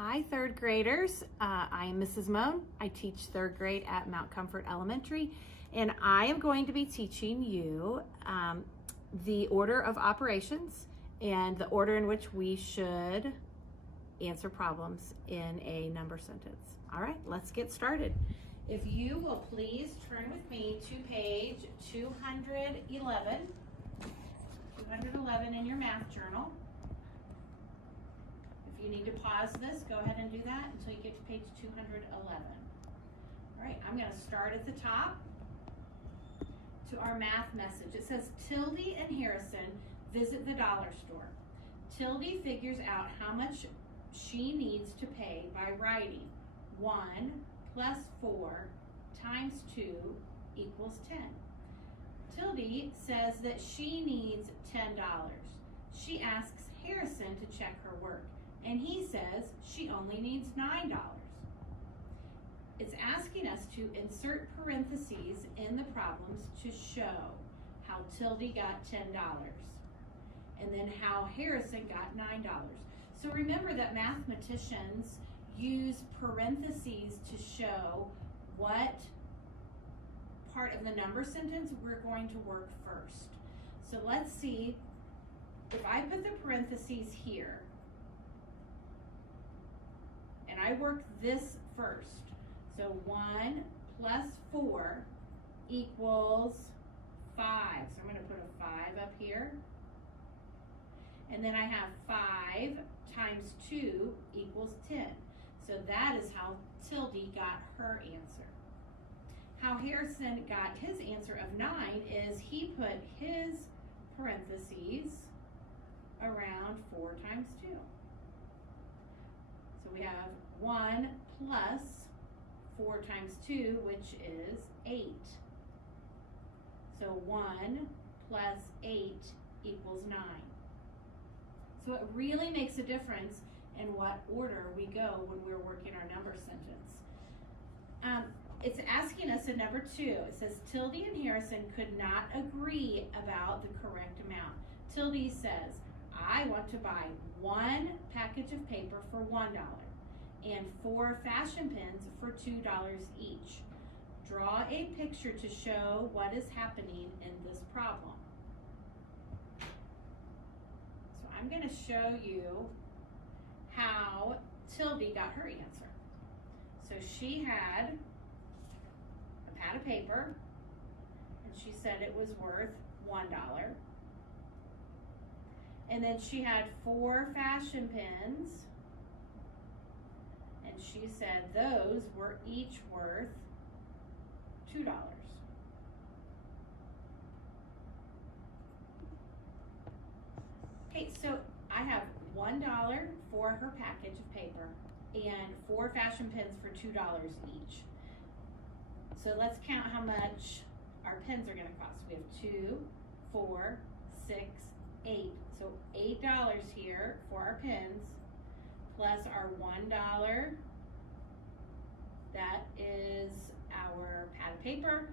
Hi, third graders. I am Mrs. Moan. I teach third grade at Mount Comfort Elementary, and I am going to be teaching you the order of operations and the order in which we should answer problems in a number sentence. All right, let's get started. If you will please turn with me to page 211 in your math journal. If you need to pause this, go ahead and do that until you get to page 211. All right, I'm going to start at the top to our math message. It says, Tildy and Harrison visit the dollar store. Tildy figures out how much she needs to pay by writing 1 plus 4 times 2 equals 10. Tildy says that she needs $10. She asks Harrison to check her work, and he says she only needs $9. It's asking us to insert parentheses in the problems to show how Tildy got $10 and then how Harrison got $9. So remember that mathematicians use parentheses to show what part of the number sentence we're going to work first. So let's see, if I put the parentheses here and I work this first, so 1 plus 4 equals 5. So I'm going to put a 5 up here. And then I have 5 times 2 equals 10. So that is how Tildy got her answer. How Harrison got his answer of 9 is he put his parentheses around 4 times 2. So we have 1 plus 4 times 2, which is 8. So 1 plus 8 equals 9. So it really makes a difference in what order we go when we're working our number sentence. It's asking us in number 2. It says, Tildy and Harrison could not agree about the correct amount. Tildy says, I want to buy 1 package of paper for $1 and 4 fashion pens for $2 each. Draw a picture to show what is happening in this problem. So I'm going to show you how Tildy got her answer. So she had a pad of paper, and she said it was worth $1. And then she had 4 fashion pens, and she said those were each worth $2. Okay, so I have $1 for her package of paper and 4 fashion pens for $2 each. So let's count how much our pens are going to cost. We have 2, 4, 6, 8. So $8 here for our pens, plus our $1. That is our pad of paper,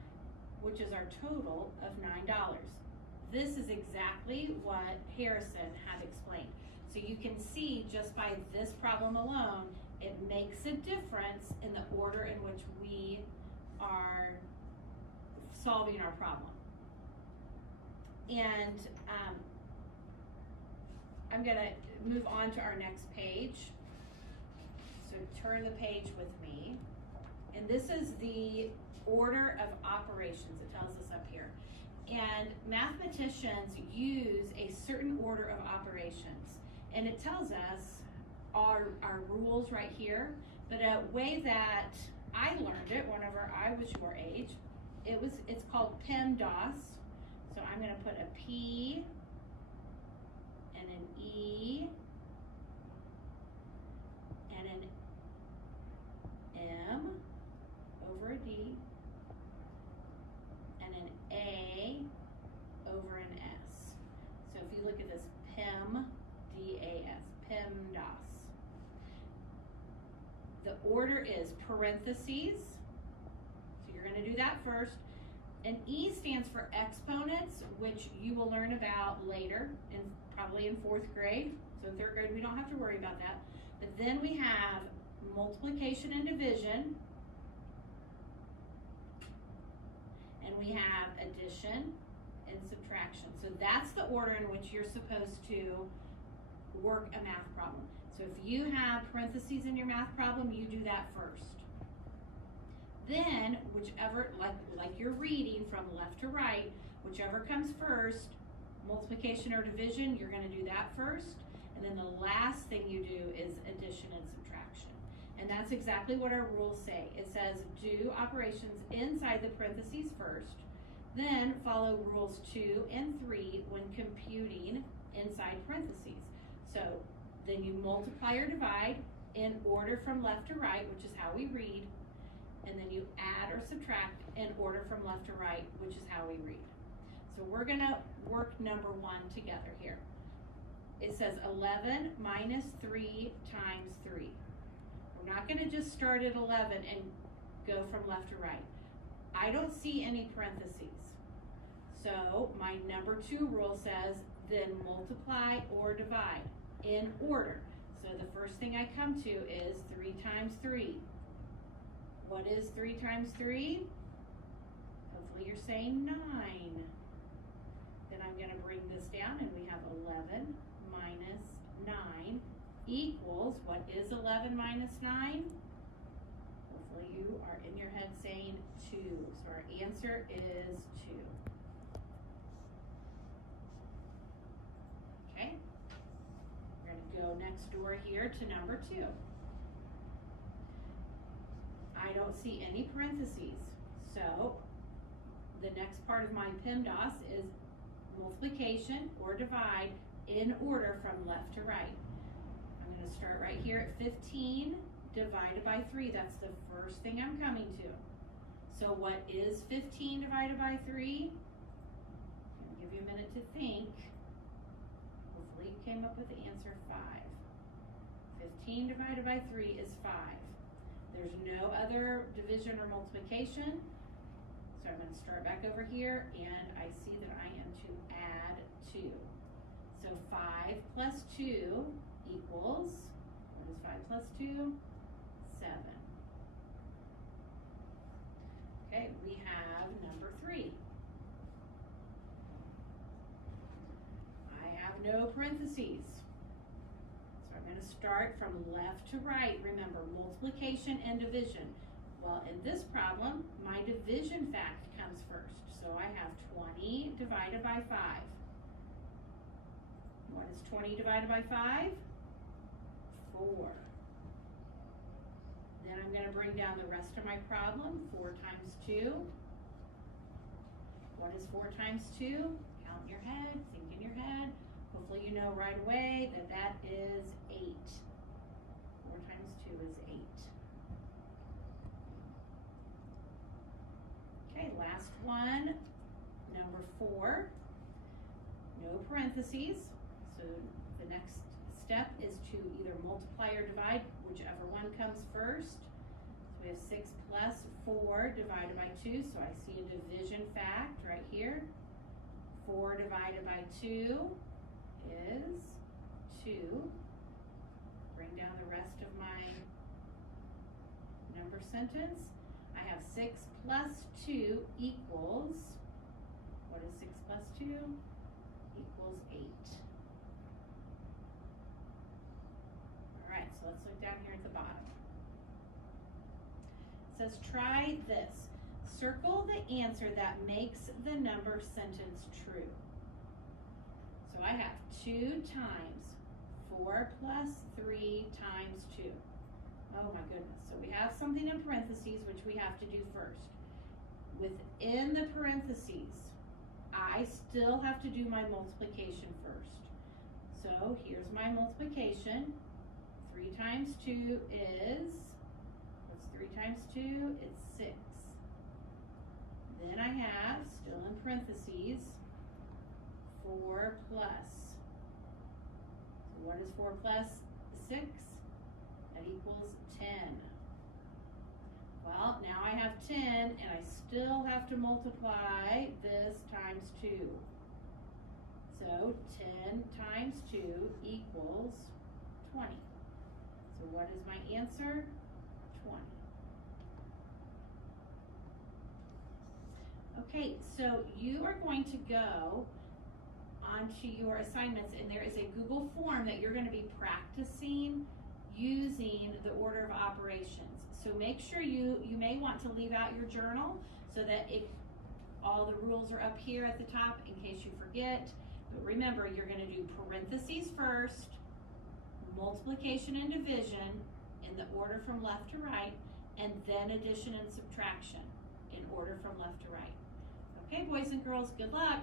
which is our total of $9. This is exactly what Harrison had explained. So you can see just by this problem alone, it makes a difference in the order in which we are solving our problem. And I'm going to move on to our next page. So turn the page with me. And this is the order of operations. It tells us up here. And mathematicians use a certain order of operations. And it tells us our rules right here. But a way that I learned it whenever I was your age, it's called PEMDAS. So I'm going to put a P and an E and an M over a D and an A over an S. So if you look at this, PEMDAS, PEMDAS. The order is parentheses, so you're going to do that first. And E stands for exponents, which you will learn about later, probably in 4th grade. So in 3rd grade, we don't have to worry about that. But then we have multiplication and division, and we have addition and subtraction. So that's the order in which you're supposed to work a math problem. So if you have parentheses in your math problem, you do that first. Then, whichever, like you're reading from left to right, whichever comes first, multiplication or division, you're gonna do that first. And then the last thing you do is addition and subtraction. And that's exactly what our rules say. It says do operations inside the parentheses first, then follow rules 2 and 3 when computing inside parentheses. So then you multiply or divide in order from left to right, which is how we read, and then you add or subtract in order from left to right, which is how we read. So we're gonna work number 1 together here. It says 11 minus 3 times 3. We're not gonna just start at 11 and go from left to right. I don't see any parentheses. So my number 2 rule says then multiply or divide in order. So the first thing I come to is 3 times 3. What is 3 times 3? Hopefully you're saying 9. Then I'm going to bring this down and we have 11 minus 9 equals, what is 11 minus 9? Hopefully you are in your head saying 2. So our answer is 2. Okay? We're going to go next door here to number 2. I don't see any parentheses. So the next part of my PEMDAS is multiplication or divide in order from left to right. I'm going to start right here at 15 divided by 3. That's the first thing I'm coming to. So what is 15 divided by 3? I'll give you a minute to think. Hopefully you came up with the answer 5. 15 divided by 3 is 5. There's no other division or multiplication. So I'm going to start back over here and I see that I am to add 2. So 5 plus 2 equals, what is 5 plus 2? 7. Okay, we have number 3. I have no parentheses. So I'm going to start from left to right. Remember, multiplication and division. Well, in this problem, my division fact comes first. So I have 20 divided by 5. What is 20 divided by 5? 4. Then I'm going to bring down the rest of my problem. 4 times 2. What is 4 times 2? Count in your head, think in your head. Hopefully you know right away that that is 8. 4 times 2 is 8. Okay, last one, number 4. No parentheses. So the next step is to either multiply or divide, whichever one comes first. So we have 6 plus 4 divided by 2, so I see a division fact right here. 4 divided by 2 is 2. Bring down the rest of my number sentence. I have 6 plus 2 equals, what is 6 plus 2? Equals 8. Alright, so let's look down here at the bottom. It says, try this. Circle the answer that makes the number sentence true. So I have 2 times 4 plus 3 times 2. Oh my goodness. So we have something in parentheses, which we have to do first. Within the parentheses, I still have to do my multiplication first. So here's my multiplication. 3 times 2 is, what's 3 times 2? It's 6. Then I have, still in parentheses, 4 plus. So what is 4 plus 6? That equals 10. Well, now I have 10 and I still have to multiply this times 2. So 10 times 2 equals 20. So what is my answer? 20. Okay, so you are going to go onto your assignments, and there is a Google form that you're going to be practicing using the order of operations. So make sure you may want to leave out your journal so that all the rules are up here at the top in case you forget. But remember, you're going to do parentheses first, multiplication and division in the order from left to right, and then addition and subtraction in order from left to right. Okay, boys and girls, good luck.